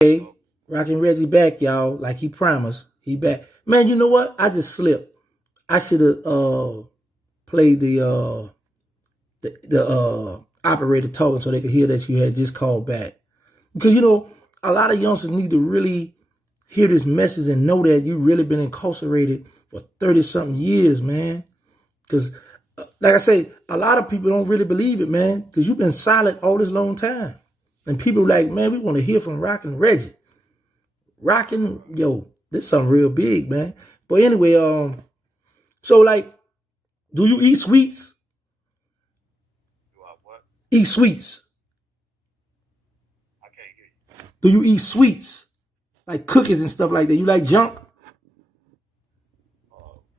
Hey, Rockin' Reggie back, y'all. Like he promised. He back. Man, you know what? I just slipped. I should have played the operator talking so they could hear that you had just called back. Because a lot of youngsters need to really hear this message and know that you really been incarcerated for 30 something years, man. Because like I say, a lot of people don't really believe it, man. Because you've been silent all this long time. And people like, man, we want to hear from Rockin' Reggie. Rockin', yo, this is something real big, man. But anyway, so like, do you eat sweets? Do I what? Eat sweets. I can't hear you. Do you eat sweets? Like cookies and stuff like that? You like junk?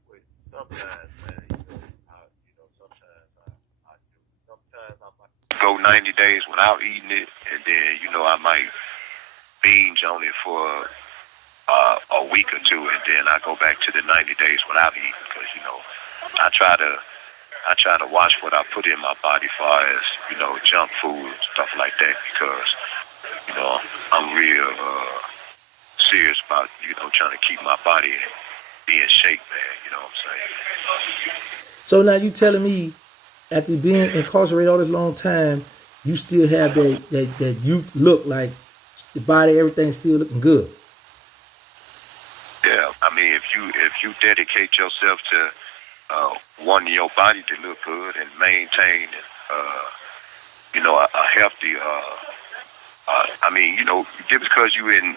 Wait, sometimes, man, sometimes I do. Sometimes I might go 90 days without eating it, and then, I might binge on it for a week or two, and then I go back to the 90 days without eating, because, I try to watch what I put in my body far as, junk food, stuff like that, because, I'm real serious about, trying to keep my body be in shape, man, you know what I'm saying? So now you telling me, after being incarcerated all this long time, you still have that youth look, like the body, everything still looking good? Yeah, I mean, if you dedicate yourself to wanting your body to look good and maintain, a healthy. I mean, just because you're in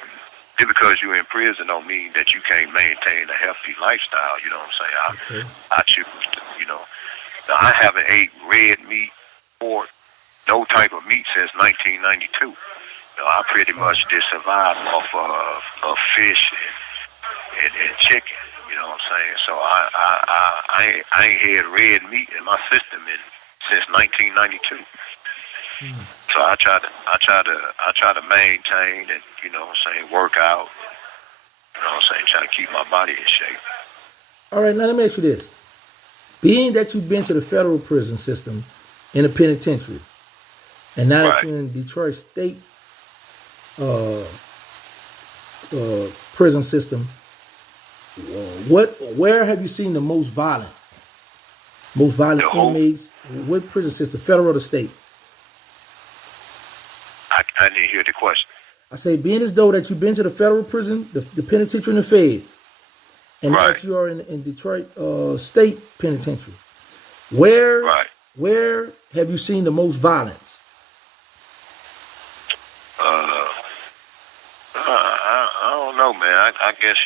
prison don't mean that you can't maintain a healthy lifestyle. You know what I'm saying? I choose to, Now, I haven't ate red meat or no type of meat since 1992. I pretty much just survived off of fish and chicken. You know what I'm saying? So I ain't had red meat in my system since 1992. So I try to maintain and work out. You know what I'm saying? Try to keep my body in shape. All right, now let me ask you this: being that you've been to the federal prison system in the penitentiary, and now that you're in Detroit State prison system, where have you seen the most violent inmates? What prison system, federal or the state? I didn't hear the question. I say, being as though that you've been to the federal prison, the penitentiary and the feds, and now that you are in Detroit State Penitentiary, where have you seen the most violence? I don't know, man. I guess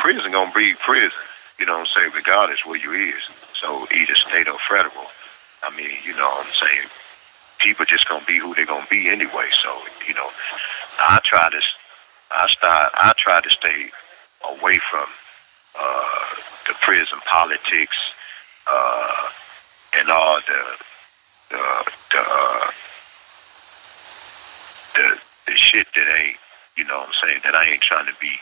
prison gonna be prison. You know what I'm saying? Regardless where you is. So either state or federal. I mean, you know what I'm saying? People just gonna be who they gonna be anyway. So, I try to stay away from the prison politics and all the shit that ain't, that I ain't trying to be,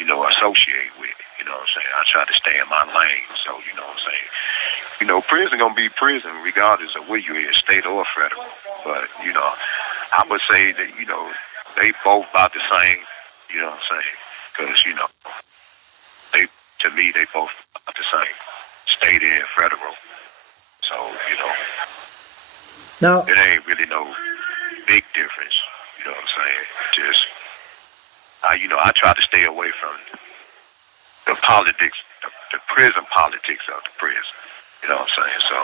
associated with. You know what I'm saying? I try to stay in my lane. So, you know what I'm saying? Prison gonna be prison regardless of where you is, state or federal. But, I would say that, they both about the same, you know what I'm saying? Because, to me, they both about the same, state and federal. So, now it ain't really no big difference, you know what I'm saying? Just, I try to stay away from the politics, the prison politics of the prison. You know what I'm saying? So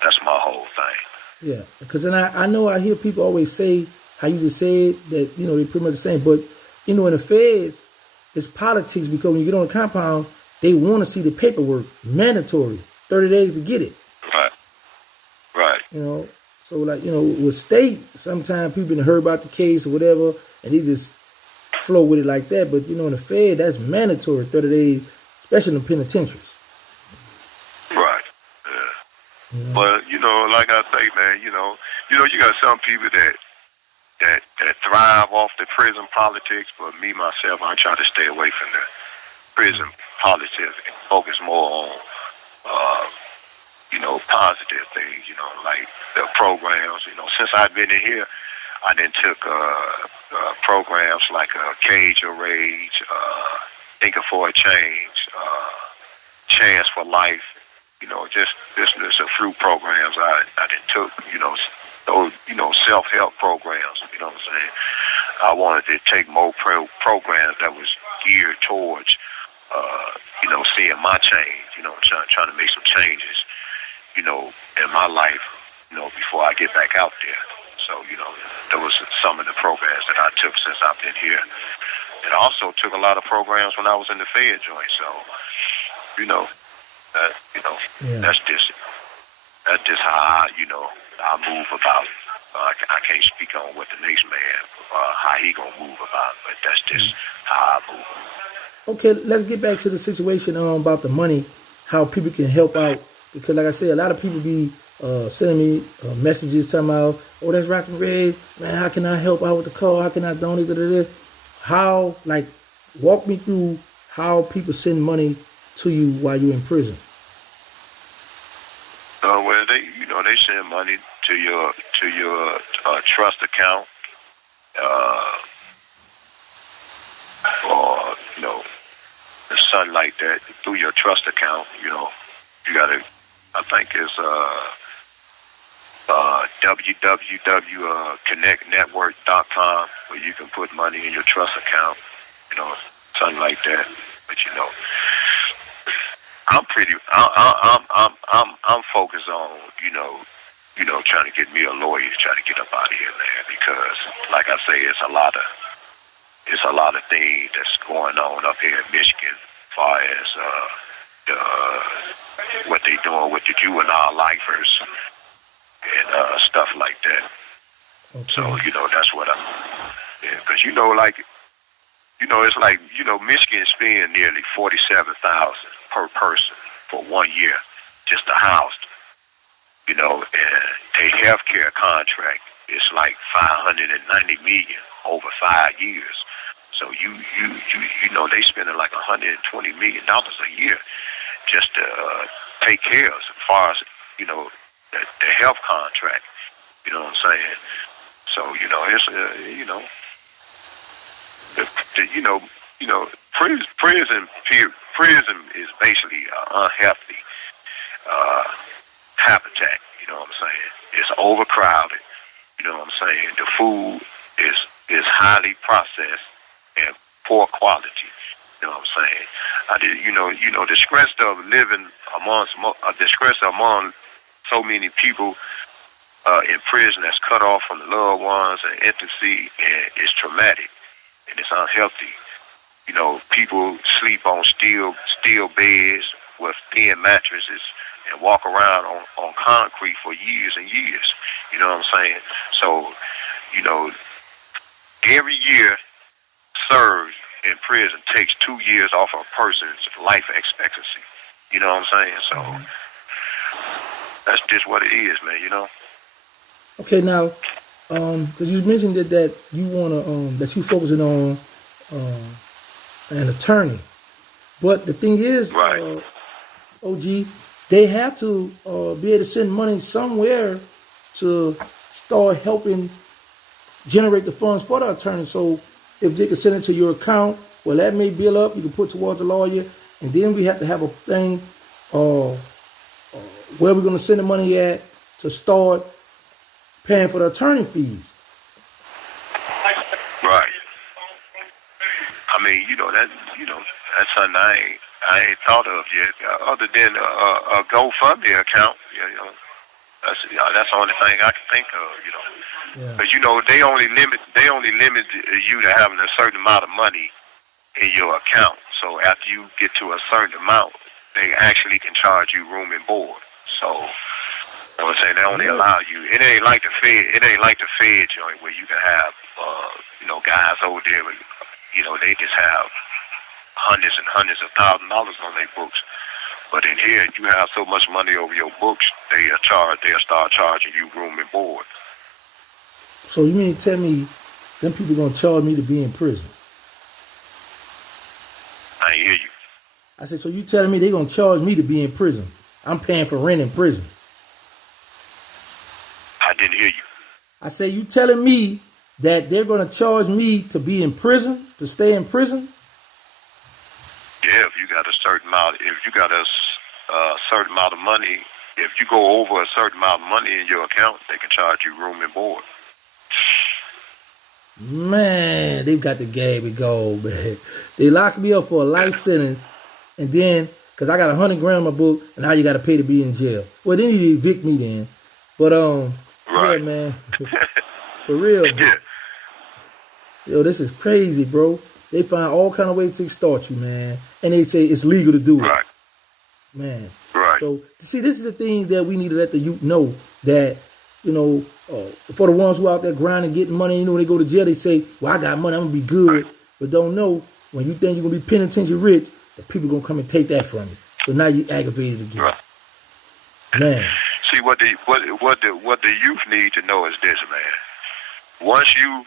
that's my whole thing. Yeah, because then I know I hear people always say, how you just said, that, they pretty much the same. But, in the feds, it's politics, because when you get on the compound, they want to see the paperwork, mandatory, 30 days to get it. Right. So like, with state, sometimes people been heard about the case or whatever, and they just flow with it like that. But, in the Fed, that's mandatory, 30 days, especially in the penitentiaries. Right. Yeah. But, like I say, man, you got some people that thrive off the prison politics, but me, myself, I try to stay away from the prison politics and focus more on, positive things, like the programs. Since I've been in here, I then took programs like Cage or Rage, Thinking for a Change, Chance for Life. Just this a few programs I then took. Those self-help programs. You know what I'm saying? I wanted to take more programs that was geared towards, seeing my change. Trying to make some changes. In my life. Before I get back out there. So, there was some of the programs that I took since I've been here. And I also took a lot of programs when I was in the Fed joint. So, that's just how I move about. I can't speak on what the next man, how he gonna move about, but that's just how I move. Okay, let's get back to the situation about the money, how people can help out. Because like I said, a lot of people be sending me messages talking about, oh, that's Rock'n Reg, man, how can I help out with the call? How can I donate? How, walk me through how people send money to you while you're in prison. Well, they send money to your trust account, or something like that through your trust account. You gotta. I think it's www.connectnetwork.com where you can put money in your trust account. Something like that. But I'm focused on trying to get me a lawyer, trying to get up out of here, man. Because like I say, it's a lot of things that's going on up here in Michigan, as far as what they doing with the juvenile lifers and stuff like that. Okay. So that's what I'm. Because it's like Michigan spends nearly $47,000 per person for 1 year just to house them. And their health care contract is like $590 million over 5 years. So they spending like $120 million a year just to take care of as far as the health contract. You know what I'm saying? So it's prison is basically an unhealthy habitat. You know what I'm saying? It's overcrowded. You know what I'm saying? The food is highly processed and poor quality. You know what I'm saying? The stress of living among so many people in prison that's cut off from the loved ones and intimacy, and it's traumatic and it's unhealthy. People sleep on steel beds with thin mattresses and walk around on concrete for years and years. You know what I'm saying? So, every year served in prison takes 2 years off a person's life expectancy. You know what I'm saying? So that's just what it is, man. Okay, now, because you mentioned that you wanna that you focusing on an attorney, but the thing is, right. OG, they have to be able to send money somewhere to start helping generate the funds for the attorney. So if they can send it to your account, well, that may build up. You can put towards the lawyer, and then we have to have a thing where we're going to send the money at to start paying for the attorney fees. Right. I mean, that's something I ain't thought of yet. Other than a GoFundMe account, that's the only thing I can think of. Because they only limit you to having a certain amount of money in your account. So after you get to a certain amount, they actually can charge you room and board. So I'm saying they only allow you. It ain't like the Fed. It ain't like the Fed joint where you can have guys over there. They just have hundreds and hundreds of $1,000s on their books. But in here, you have so much money over your books, they'll start charging you room and board. So you mean to tell me them people gonna charge me to be in prison? I hear you. I said, so you telling me they gonna charge me to be in prison? I'm paying for rent in prison. I didn't hear you. I say, you telling me that they're going to charge me to be in prison, to stay in prison? Yeah, if you got a certain amount, if you got a certain amount of money, if you go over a certain amount of money in your account, they can charge you room and board. Man, they've got the game and gold, man. They locked me up for a life sentence, and then, because I got $100,000 in my book, and now you got to pay to be in jail. Well, they need to evict me then. But, right. yeah, man. For real. Yeah. Yo, this is crazy, bro. They find all kind of ways to extort you, man. And they say it's legal to do it. Right. Man. Right. So, see, this is the things that we need to let the youth know that, you know, for the ones who out there grinding, getting money, you know, when they go to jail, they say, well, I got money, I'm going to be good. Right. But don't know, when you think you're going to be penitentiary rich, the people going to come and take that from you. So now you aggravated again. Right. Man. See, what the youth need to know is this, man. Once you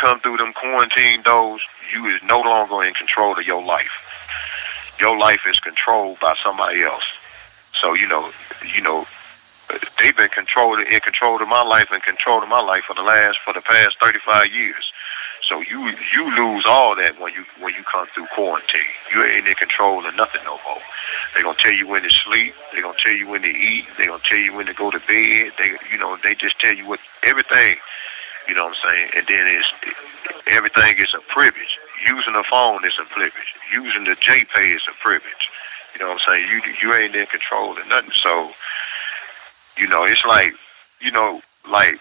come through them quarantine doors, you is no longer in control of your life. Your life is controlled by somebody else. So you know, they've been in control of my life and control of my life for the past 35 years. So you lose all that when you come through quarantine. You ain't in control of nothing no more. They're gonna tell you when to sleep. They're gonna tell you when to eat. They're gonna tell you when to go to bed. They just tell you what everything. You know what I'm saying? And then everything is a privilege. Using a phone is a privilege. Using the JPay is a privilege. You know what I'm saying? You ain't in control of nothing. So, it's like, like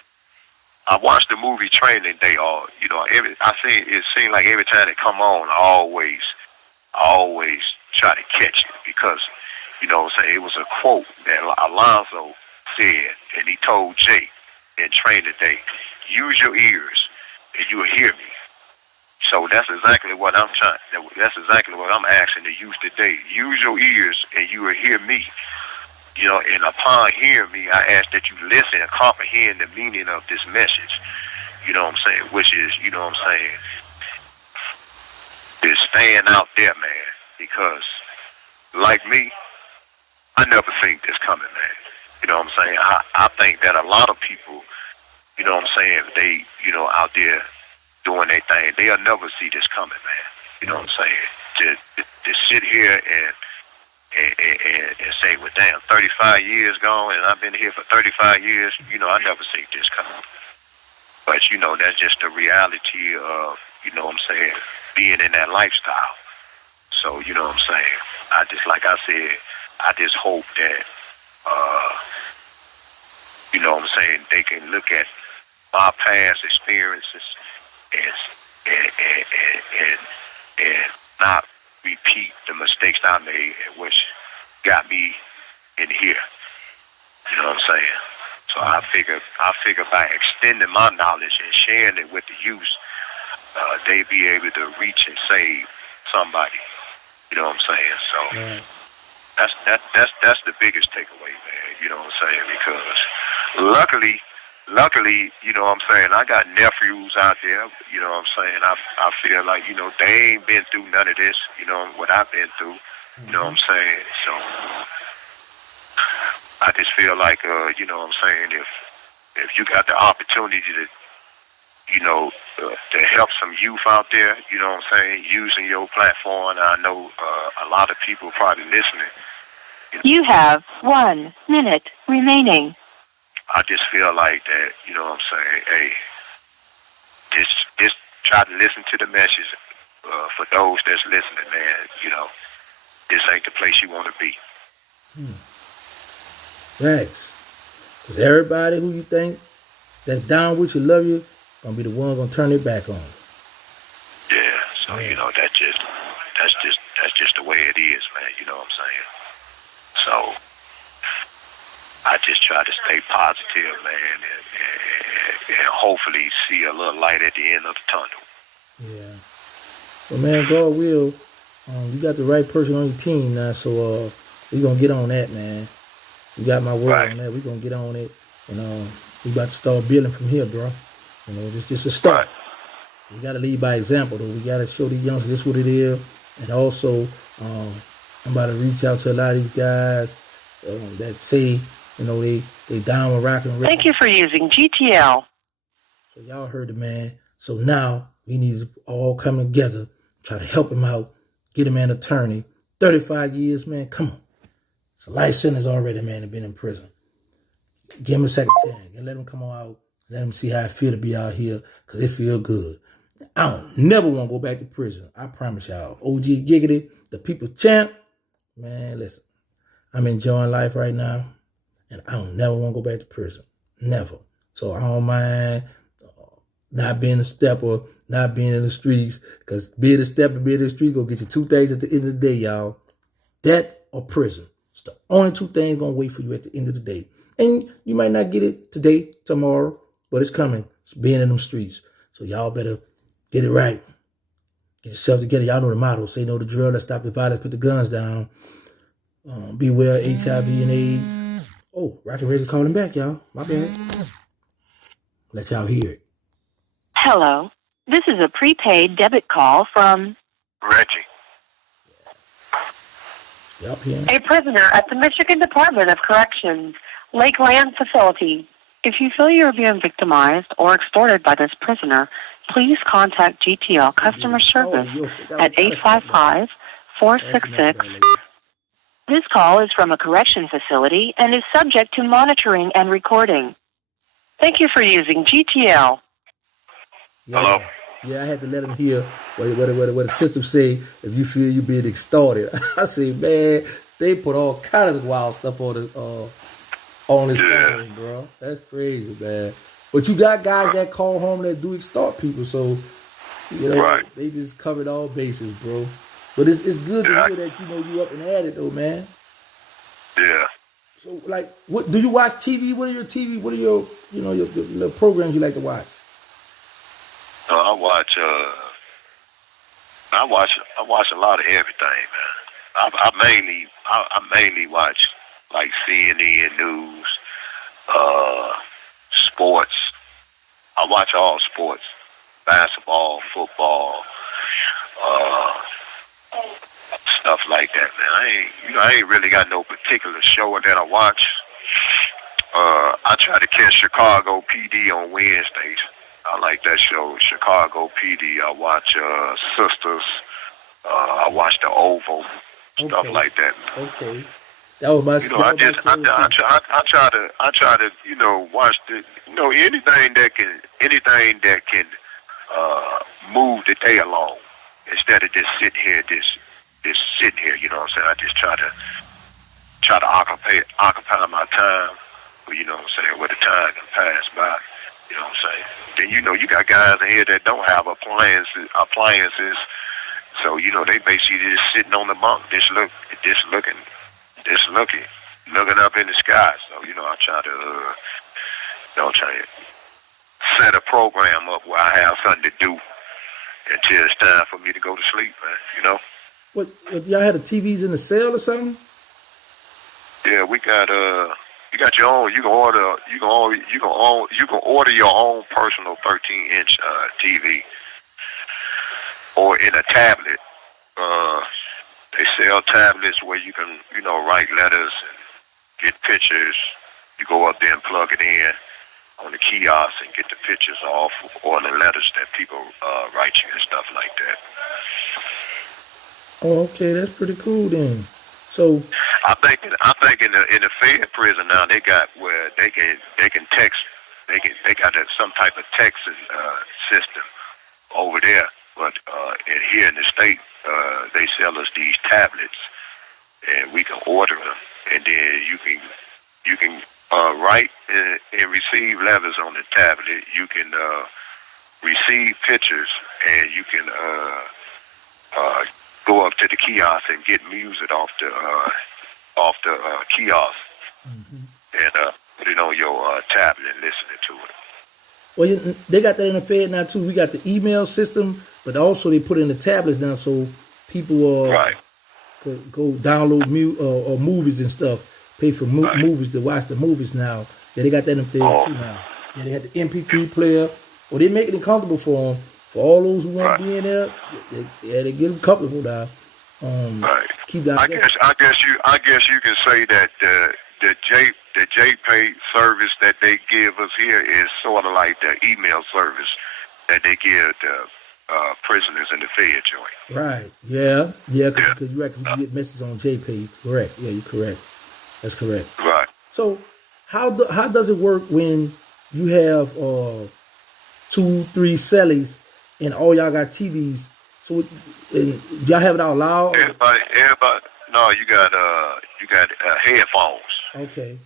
I watched the movie Training Day. It seemed like every time it come on, I always try to catch it because, you know what I'm saying? It was a quote that Alonzo said, and he told Jay in Training Day, use your ears and you'll hear me. So that's exactly what I'm asking the youth today. Use your ears and you will hear me. And upon hearing me, I ask that you listen and comprehend the meaning of this message. You know what I'm saying? Which is, you know what I'm saying, is staying out there, man. Because, like me, I never seen this coming, man. You know what I'm saying? I think that a lot of people, you know what I'm saying, they, out there doing their thing, they'll never see this coming, man. You know what I'm saying? To sit here and say, well, damn, 35 years gone, and I've been here for 35 years, I never seen this coming. But, that's just the reality of, you know what I'm saying, being in that lifestyle. So, you know what I'm saying, like I said, I just hope that, you know what I'm saying, they can look at my past experiences and not repeat the mistakes I made, which got me in here. You know what I'm saying? So I figure by extending my knowledge and sharing it with the youth, they be able to reach and save somebody. You know what I'm saying? So that's the biggest takeaway, man. You know what I'm saying? Because luckily, you know what I'm saying, I got nephews out there, you know what I'm saying, I feel like, they ain't been through none of this, what I've been through, you know what I'm saying, so I just feel like, you know what I'm saying, if you got the opportunity to, to help some youth out there, you know what I'm saying, using your platform, I know a lot of people probably listening. You have 1 minute remaining. I just feel like that, you know what I'm saying, hey, just try to listen to the message for those that's listening, man, this ain't the place you want to be. Thanks. Because everybody who you think that's down with you, love you, gonna be the one gonna turn it back on you. Yeah, so, that's just the way it is, man, you know what I'm saying? So I just try to stay positive, man, and hopefully see a little light at the end of the tunnel. Yeah. Well, man, God will. You got the right person on your team now, so we're going to get on that, man. You got my word on that. We're going to get on it, and we about to start building from here, bro. This is a start. We got to lead by example, though. We got to show these youngsters this what it is, and also I'm about to reach out to a lot of these guys that say, they down with rock and roll. Thank you for using GTL. So y'all heard the man. So now we need to all come together, try to help him out, get him an attorney. 35 years, man, come on. It's a life sentence already, man, to been in prison. Give him a second chance and let him come on out. Let him see how it feel to be out here, because it feel good. I don't never want to go back to prison. I promise y'all. OG Giggity, the people champ. Man, listen. I'm enjoying life right now, and I don't never want to go back to prison. Never. So I don't mind not being a stepper, not being in the streets, because being a stepper, being in the streets, gonna get you two things at the end of the day, y'all. Death or prison. It's the only two things gonna wait for you at the end of the day. And you might not get it today, tomorrow, but it's coming. It's being in them streets. So y'all better get it right. Get yourself together. Y'all know the motto. Say no to drugs. Let's stop the violence. Put the guns down. Beware HIV and AIDS. Oh, Rock'n Reg calling back, y'all. My bad. Let y'all hear it. Hello. This is a prepaid debit call from Reggie. Yup, here. a prisoner at the Michigan Department of Corrections, Lakeland Facility. If you feel you are being victimized or extorted by this prisoner, please contact GTL Customer Service at 855-466. This call is from a correction facility and is subject to monitoring and recording. Thank you for using GTL. Yeah, Hello? Yeah, I had to let him hear what the system say if you feel you being extorted. I say, man, they put all kinds of wild stuff on this phone, bro. That's crazy, man. But you got guys that call home that do extort people, so Right. they just covered all bases, bro. But it's good to hear that you up and at it though, man. Yeah. So like, what do you watch TV? What are your your little programs you like to watch? I watch a lot of everything, man. I mainly watch like CNN news, sports. I watch all sports, basketball, football, stuff like that, man. I ain't really got no particular show that I watch. I try to catch Chicago PD on Wednesdays. I like that show, Chicago PD. I watch Sisters. I watch The Oval, stuff like that. Okay, that was my. I try to watch anything that can move the day along instead of just sitting here. You know what I'm saying? I just try to occupy my time. You know what I'm saying? Where the time can pass by. You know what I'm saying? Then you got guys in here that don't have appliances. So they basically just sitting on the bunk, just looking up in the sky. So I try to set a program up where I have something to do until it's time for me to go to sleep, man. What y'all had the TVs in the cell or something? Yeah, we got you got your own. You can order your own personal 13-inch TV, or in a tablet. They sell tablets where you can write letters and get pictures. You go up there and plug it in on the kiosk and get the pictures off, or the letters that people write you and stuff like that. Oh, okay, that's pretty cool then. So I think in the Fed prison now they got where they can text. They got some type of texting system over there. But here in the state, they sell us these tablets, and we can order them, and then you can write and receive letters on the tablet. You can receive pictures, and you can go up to the kiosk and get music off the kiosk, and put it on your tablet and listen to it. Well, they got that in the Fed now too. We got the email system, but also they put it in the tablets now, so people could go download or movies and stuff. Pay for movies to watch the movies now. Yeah, they got that in the Fed too now. Yeah, they had the MP3 player. Well, they make it comfortable for them. For all those who want to be in there, they get them comfortable now. keep that. I guess you can say that the JPay service that they give us here is sort of like the email service that they give the prisoners in the Fed joint. Right. Yeah. Because you get messages on JPay. Correct. Yeah, you're correct. That's correct. Right. So how does it work when you have 2-3 cellies and all y'all got TVs? So y'all have it out loud? Everybody. No, you got headphones. Okay.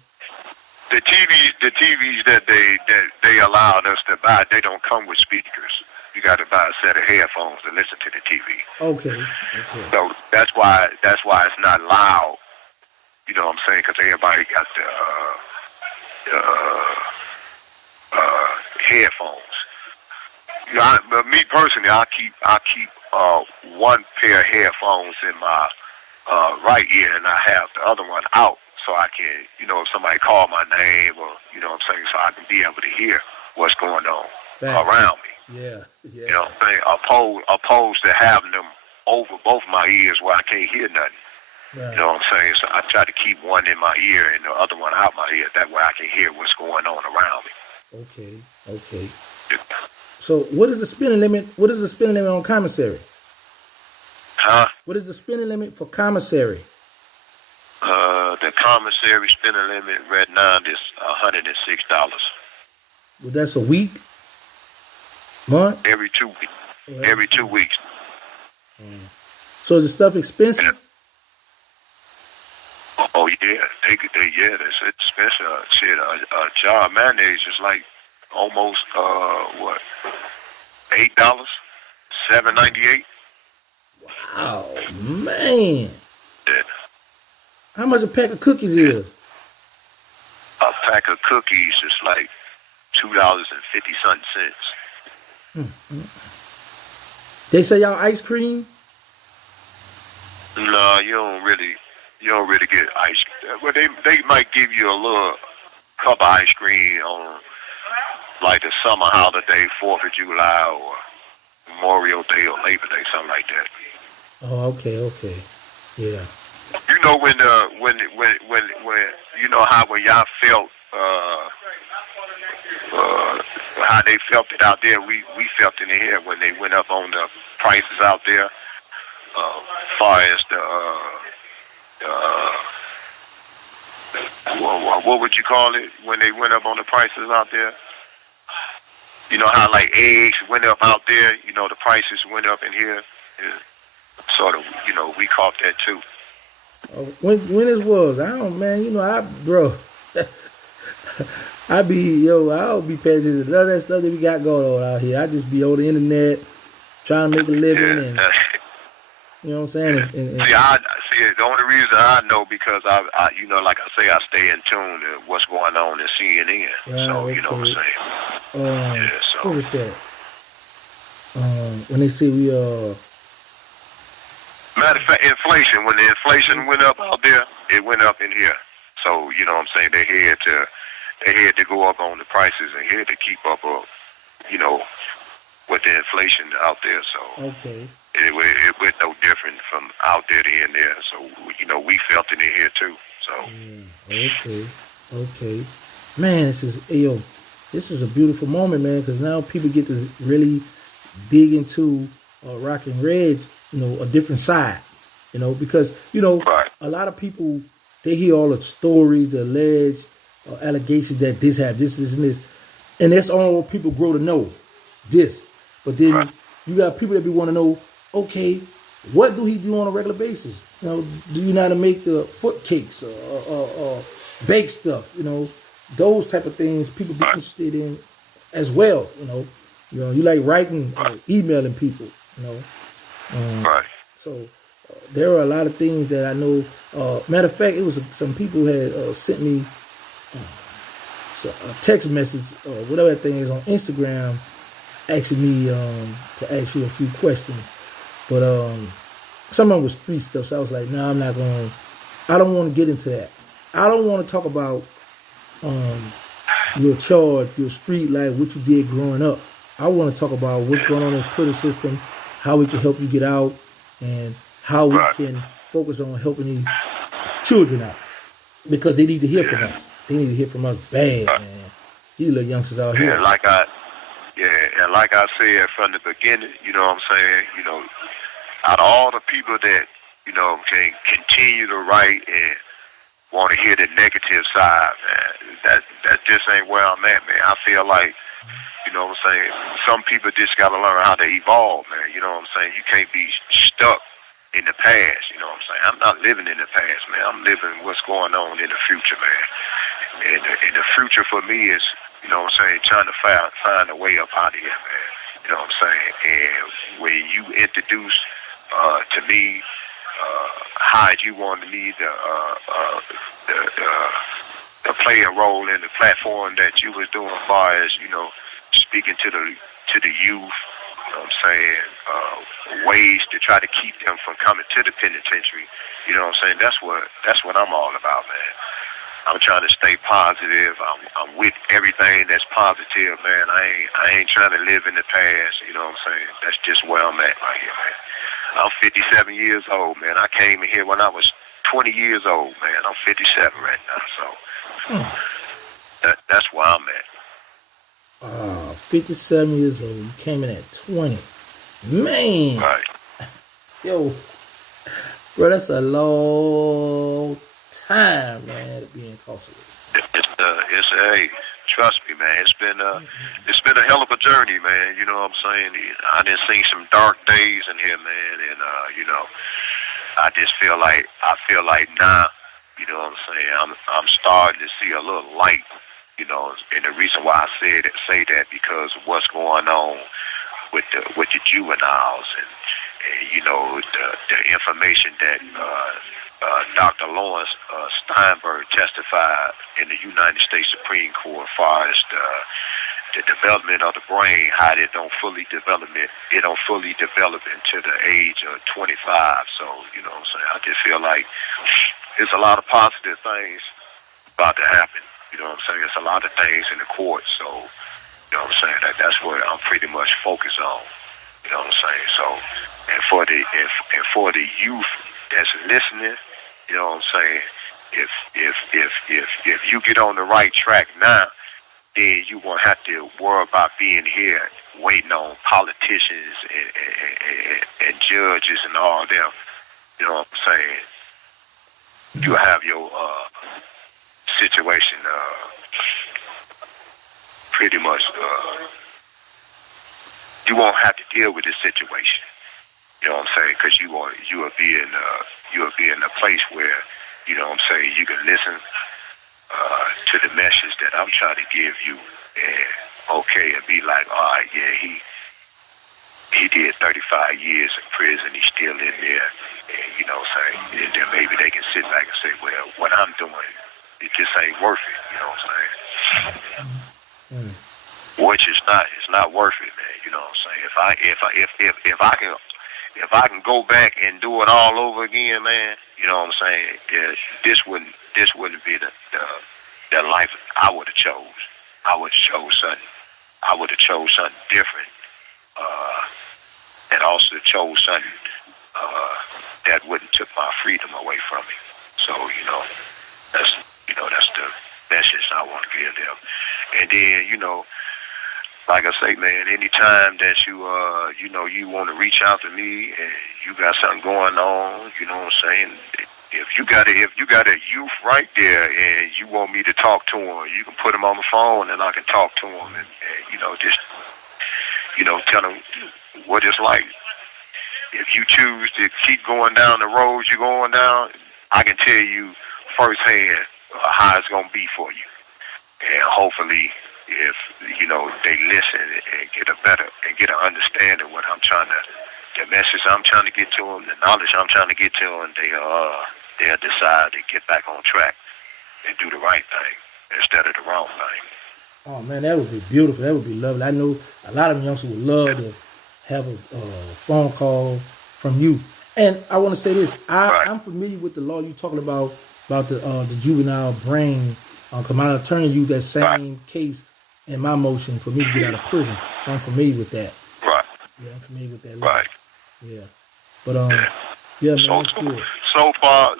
The TVs that they allowed us to buy, they don't come with speakers. You got to buy a set of headphones to listen to the TV. Okay. So that's why it's not loud. You know what I'm saying? Because everybody got the headphones. You know, but me personally, I keep one pair of headphones in my right ear, and I have the other one out, so I can, if somebody call my name, or you know what I'm saying, so I can be able to hear what's going on around me. Yeah. You know what I'm saying? Opposed to having them over both my ears where I can't hear nothing. Right. You know what I'm saying? So I try to keep one in my ear and the other one out my ear. That way I can hear what's going on around me. Okay. Yeah. So what is the spinning limit? What is the spinning limit on commissary? Huh? What is the spinning limit for commissary? The commissary spinning limit right now is $106. Well, that's a week? Month? Every 2 weeks. Every 2 weeks. So is the stuff expensive? Yeah. Oh yeah, that's expensive. Shit, a jar of mayonnaise is like almost $8, $7.98. Wow, man. Yeah. How much a pack of cookies is? A pack of cookies is like $2.50. They say y'all ice cream? No, you don't really get ice cream. Well, they might give you a little cup of ice cream on like the summer holiday, 4th of July, or Memorial Day, or Labor Day, something like that. Oh, okay, yeah. You know when you know how when y'all felt how they felt it out there, we felt it in here when they went up on the prices out there, far as the what would you call it when they went up on the prices out there? You know how like eggs went up out there, the prices went up in here. Sort of, we caught that too. When it was, I don't, man, I'll be paying attention to none of that stuff that we got going on out here. I just be on the internet trying to make a living, and you know what I'm saying. And the only reason I know because I like I say, I stay in tune to what's going on in CNN. Right, so okay. you know what I'm saying. So what was that? When they say we matter of fact, inflation. When the inflation went up out there, it went up in here. So you know what I'm saying. They had to go up on the prices and here to keep up, with the inflation out there. So okay. It went no different from out there to in there. So we felt it in here too. So yeah. Okay. Man, this is a beautiful moment, man, because now people get to really dig into Rock'n Reg, a different side, because right. A lot of people, they hear all the stories, the alleged allegations that this, and this, and that's all people grow to know this. But then right. You got people that be want to know, okay, what do he do on a regular basis? Do you know how to make the foot cakes or bake stuff? Those type of things people be interested in as well. You like writing, emailing people. Right. So there are a lot of things that I know. Matter of fact, it was some people had sent me a text message or whatever that thing is on Instagram, asking me to ask you a few questions. But some of them was street stuff, so I was like, no, I don't want to get into that. I don't want to talk about your charge, your street life, what you did growing up. I want to talk about what's going on in the prison system, how we can help you get out, and how we can focus on helping these children out, because they need to hear from us. They need to hear from us bad, man. These little youngsters out here. And like I said from the beginning, you know what I'm saying, you know, out of all the people that, you know, can continue to write and want to hear the negative side, man, that just ain't where I'm at, man. I feel like, you know what I'm saying, some people just got to learn how to evolve, man. You know what I'm saying? You can't be stuck in the past, you know what I'm saying? I'm not living in the past, man. I'm living what's going on in the future, man. And the future for me is, you know what I'm saying, trying to find a way up out of here, man. You know what I'm saying? And when you introduce to me how you wanted me to play a role in the platform that you was doing, as far as, you know, speaking to the youth, you know what I'm saying, ways to try to keep them from coming to the penitentiary, you know what I'm saying, that's what I'm all about, man. I'm trying to stay positive. I'm with everything that's positive, man. I ain't trying to live in the past, you know what I'm saying. That's just where I'm at right here, man. I'm 57 years old, man. I came in here when I was 20 years old, man. I'm 57 right now, so that's where I'm at. 57 years old. You came in at 20. Man. Right. Yo, bro, that's a long time, man, to be incarcerated. Hey, trust me, man. It's been a hell of a journey, man. You know what I'm saying? I done seen some dark days in here, man, and you know, I feel like now, you know what I'm saying, I'm starting to see a little light, you know, and the reason why I say that because of what's going on with the juveniles and you know, the information that Dr. Lawrence Steinberg testified in the United States Supreme Court as far as the development of the brain, how it don't fully develop into the age of 25. So, you know what I'm saying, I just feel like there's a lot of positive things about to happen. You know what I'm saying? There's a lot of things in the court, so, you know what I'm saying, that's what I'm pretty much focused on. You know what I'm saying? So, and for the youth that's listening, you know what I'm saying, if you get on the right track now, then you won't have to worry about being here waiting on politicians and judges and all them. You know what I'm saying? You have your situation pretty much. You won't have to deal with this situation. You know what I'm saying? Because you will be in a place where, you know what I'm saying, you can listen to the message that I'm trying to give you, and and be like, all right, yeah, he did 35 years in prison, he's still in there, and you know what I'm saying, and then maybe they can sit back and say, well, what I'm doing, it just ain't worth it, you know what I'm saying? Which it's not worth it, man, you know what I'm saying? If I can go back and do it all over again, man, you know what I'm saying, this wouldn't be the life I would have chose. I would have chose something different, and also chose something that wouldn't took my freedom away from me. So, you know, that's the message I want to give them. And then, you know, like I say, man, anytime that you want to reach out to me and you got something going on, you know what I'm saying, if you got a youth right there and you want me to talk to him, you can put him on the phone and I can talk to him and you know, just, you know, tell him what it's like. If you choose to keep going down the road you're going down, I can tell you firsthand how it's going to be for you. And hopefully, if, you know, they listen and get an understanding what I'm trying to, the message I'm trying to get to them, the knowledge I'm trying to get to them, they'll decide to get back on track and do the right thing instead of the wrong thing. Oh, man, that would be beautiful. That would be lovely. I know a lot of youngsters would love to have a phone call from you. And I want to say this. I'm familiar with the law you're talking about the juvenile brain. Because my attorney used that same case in my motion for me to get out of prison. So I'm familiar with that. Right. Yeah, I'm familiar with that law. Right. Yeah. But Yeah, man, that's good. So far,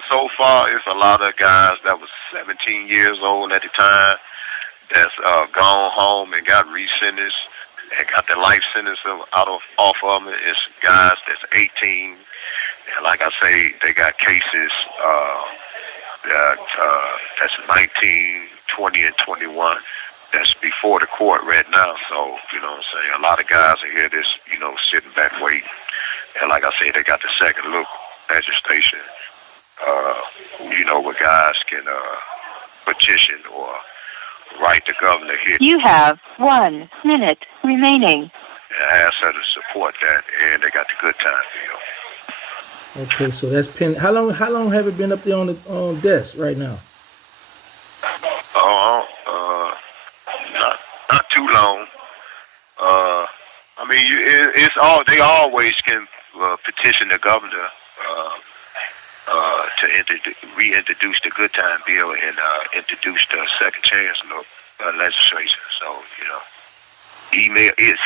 it's a lot of guys that was 17 years old at the time that's gone home and got resentenced and got their life sentence off of them. It's guys that's 18, and like I say, they got cases that's 19, 20, and 21. That's before the court right now. So, you know what I'm saying? A lot of guys are here that's, sitting back waiting. And like I said, they got the second look legislation, where guys can petition or write the governor here. You have 1 minute remaining. And ask her to support that, and they got the good time bill. Okay, so that's pending. How long have it been up there on the desk right now? Not too long. They always can petition the governor to reintroduce the good time bill and introduce the second chance legislation. So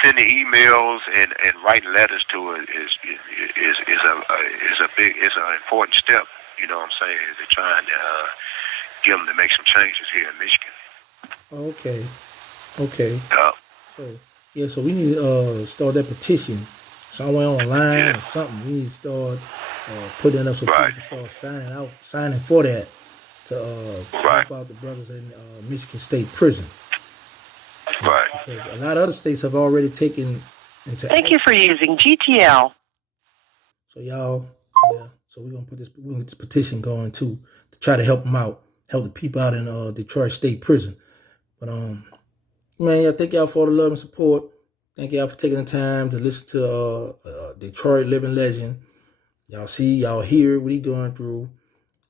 sending emails and writing letters to it is an important step. You know what I'm saying? They're trying to get them to make some changes here in Michigan. Okay. Yeah. So we need to start that petition somewhere online or something. We need to start putting it up so people start signing for that to help out the brothers in Michigan State Prison. Right. Because a lot of other states have already taken into Thank you for using GTL. So y'all, so we're gonna put this petition going too to try to help them out, help the people out in Detroit State Prison. But man, thank y'all for all the love and support. Thank y'all for taking the time to listen to Detroit living legend. Y'all hear what he going through,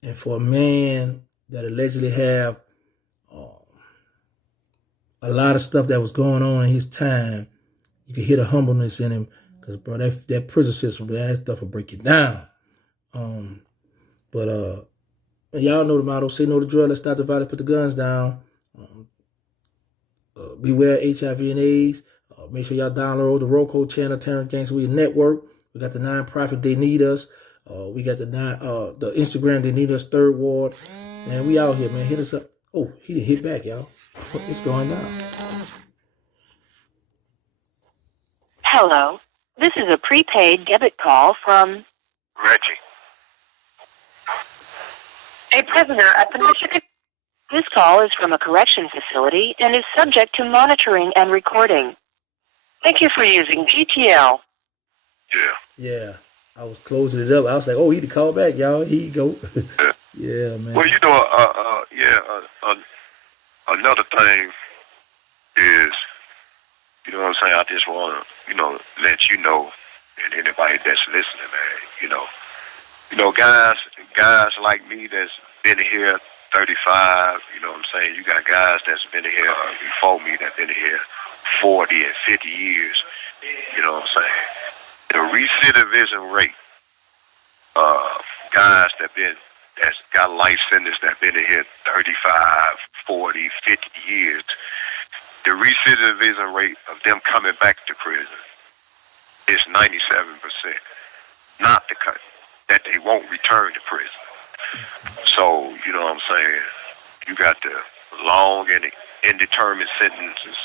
and for a man that allegedly have a lot of stuff that was going on in his time, you can hear the humbleness in him. Because, bro, that prison system, that stuff will break you down. But y'all know the motto: say no to drugs, let's stop the violence, put the guns down. Beware HIV and AIDS. Make sure y'all download the Roku channel, Terrance Gangsta We Network. We got the nonprofit They Need Us. We got the Instagram They Need Us, Third Ward. Man, we out here, man. Hit us up. Oh, he didn't hit back, y'all. It's going down. Hello. This is a prepaid debit call from Reggie. a prisoner at the Michigan. This call is from a correction facility and is subject to monitoring and recording. Thank you for using GTL. Yeah. I was closing it up. I was like, oh, he did call back, y'all. Here you go. Yeah, man. Well, another thing is, you know what I'm saying, I just want to, let you know, and anybody that's listening, man, guys like me that's been here 35, you know what I'm saying, you got guys that's been here before me that been here 40 and 50 years, you know what I'm saying. The recidivism rate of guys that's got life sentence that been in here 35, 40, 50 years, the recidivism rate of them coming back to prison is 97%. Not that they won't return to prison. So, you know what I'm saying, you got the long and indeterminate sentences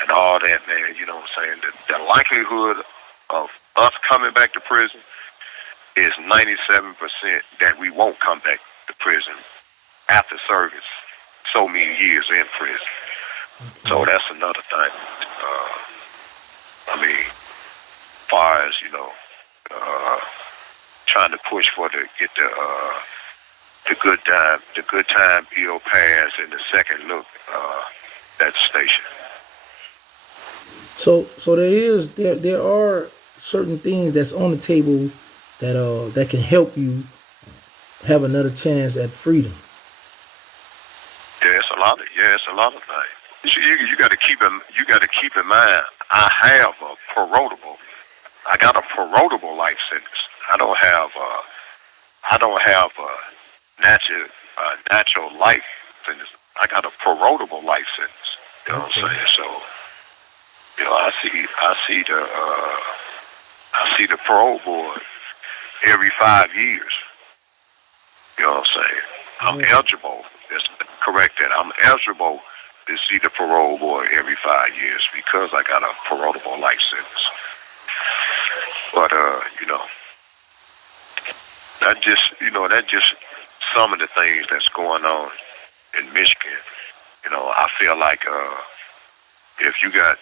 and all that, man, you know what I'm saying. The likelihood of us coming back to prison is 97% that we won't come back to prison after service so many years in prison. So that's another thing. As far as, trying to push get the good time bill passed and the second look legislation. So there are certain things that's on the table that can help you have another chance at freedom. Yeah, it's a lot of things. You got to keep in mind. I have a promotable. I got a promotable life sentence. I don't have a natural life sentence. I got a promotable life sentence. You know what I'm saying? So, I see the parole board every 5 years. You know what I'm saying? I'm eligible. That's correct. That I'm eligible to see the parole board every 5 years because I got a promotable life sentence. But that just some of the things that's going on in Michigan. I feel like if you got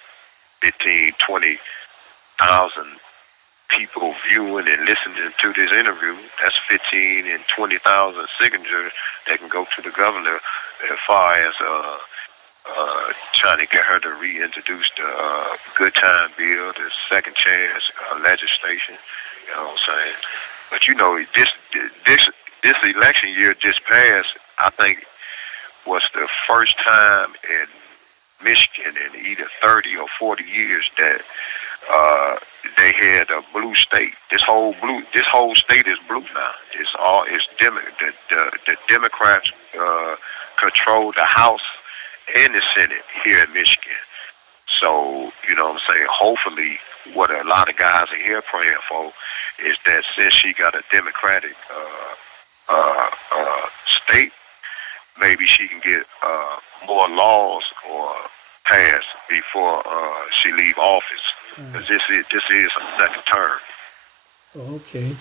15, 20,000 people viewing and listening to this interview, that's 15 and 20,000 signatures that can go to the governor as far as trying to get her to reintroduce the good time bill, the second chance legislation. You know what I'm saying? But this election year just passed, I think, was the first time in Michigan in either 30 or 40 years that they had a blue state. This whole state is blue now. The Democrats control the House and the Senate here in Michigan. So, you know what I'm saying, hopefully what a lot of guys are here praying for is that since she got a Democratic state, maybe she can get more laws or passed before she leave office. Because this is a second term. Oh, okay.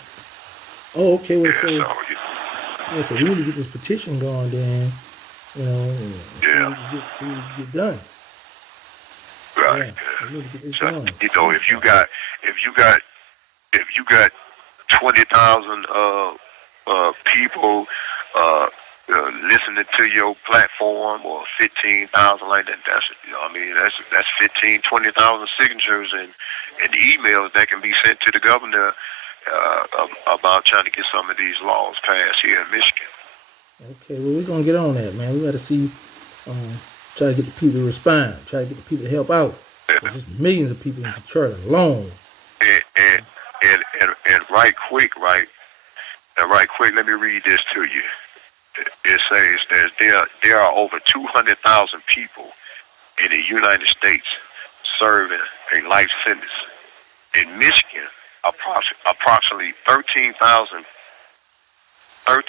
Oh, okay. Well, so we need to get this petition going, then. Get done. Right. Yeah, we need to get this so, going. If you got 20,000 people listening to your platform, or 15,000 like that, that's 15, 20,000 signatures and emails that can be sent to the governor about trying to get some of these laws passed here in Michigan. Okay, well, we're going to get on that, man. We got to see, try to get the people to respond, try to get the people to help out. Yeah. There's millions of people in Detroit alone. And right quick, let me read this to you. It says that there are over 200,000 people in the United States serving a life sentence. In Michigan, approximately 13,000 of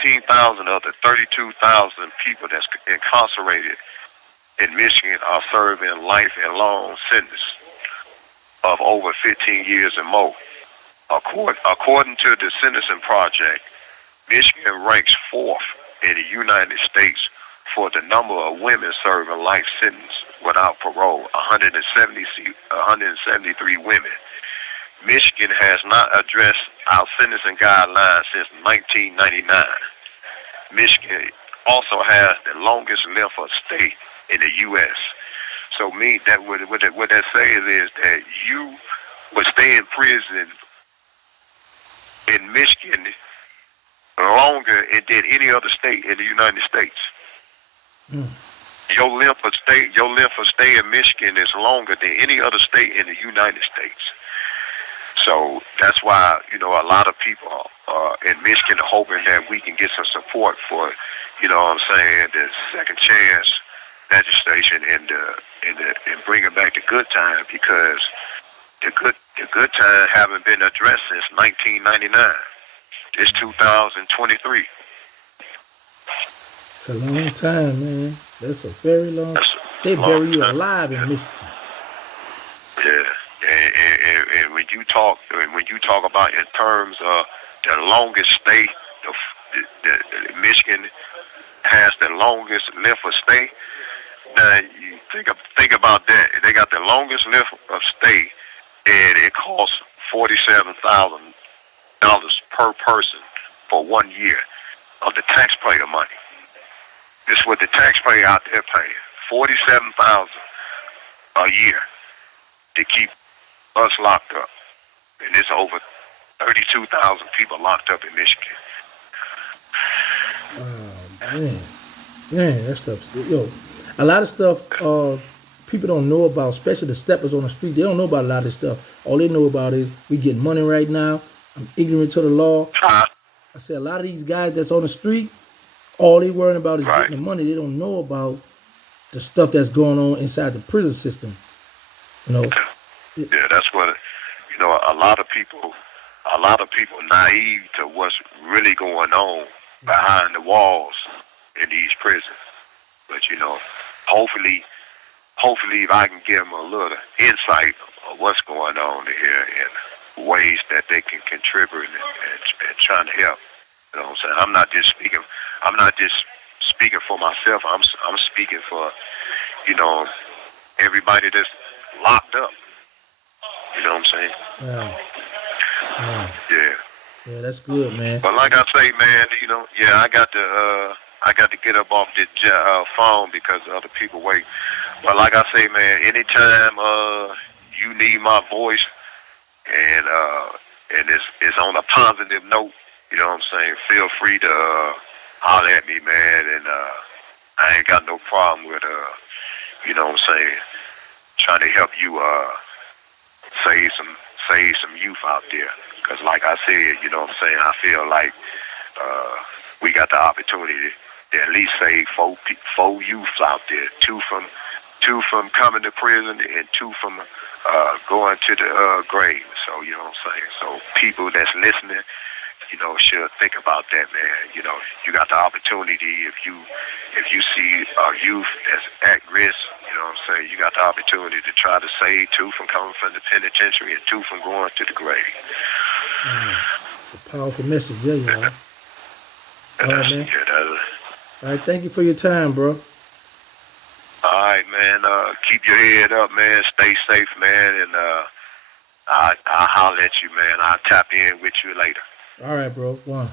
the 32,000 people that's incarcerated in Michigan are serving life and long sentence of over 15 years and more. According to the Sentencing Project, Michigan ranks 4th in the United States for the number of women serving life sentence without parole, 173 women. Michigan has not addressed our sentencing guidelines since 1999. Michigan also has the longest length of stay in the U.S. So what that says is that you would stay in prison in Michigan longer than any other state in the United States. Your length of stay in Michigan is longer than any other state in the United States. So that's why, a lot of people in Michigan are hoping that we can get some support for, the second chance legislation and bringing back the good time, because the good time haven't been addressed since 1999. It's 2023. It's a long time, man. That's a very long time. They bury you alive in Michigan. Yeah. And when you talk about in terms of the longest stay, the Michigan has the longest length of stay. Now you think about that. They got the longest length of stay, and it costs $47,000 per person for 1 year of the taxpayer money. This is what the taxpayer out there paying, $47,000 a year to keep us locked up, and there's over 32,000 people locked up in Michigan. Man, that stuff. A lot of stuff people don't know about, especially the steppers on the street. They don't know about a lot of this stuff. All they know about is we getting money right now. I'm ignorant to the law. I said a lot of these guys that's on the street, all they worrying about is getting the money. They don't know about the stuff that's going on inside the prison system. Yeah, that's what, a lot of people a lot of people naive to what's really going on behind the walls in these prisons. But you know, hopefully if I can give them a little insight of what's going on here and ways that they can contribute and trying to help. You know what I'm saying? I'm not just speaking for myself. I'm speaking for, you know, everybody that's locked up. You know what I'm saying? Right. Right. Yeah. Yeah, that's good, man. But like I say, man, you know, yeah, I got to get up off the phone because other people wait. But like I say, man, anytime you need my voice and it's on a positive note, you know what I'm saying, feel free to holler at me, man, and I ain't got no problem with you know what I'm saying, trying to help you save some youth out there. Because like I said, you know what I'm saying, I feel like we got the opportunity to at least save four youth out there, two from coming to prison and two from going to the grave. So, you know what I'm saying? So people that's listening, you know, should think about that, man. You know, you got the opportunity if you see a youth that's at risk, you know what I'm saying, you got the opportunity to try to save two from coming from the penitentiary and two from going to the grave. It's a powerful message, yeah, you know. All right, man. Yeah, all right, thank you for your time, bro. All right, man. Keep your head up, man. Stay safe, man. And I'll holler at you, man. I'll tap in with you later. All right, bro. One.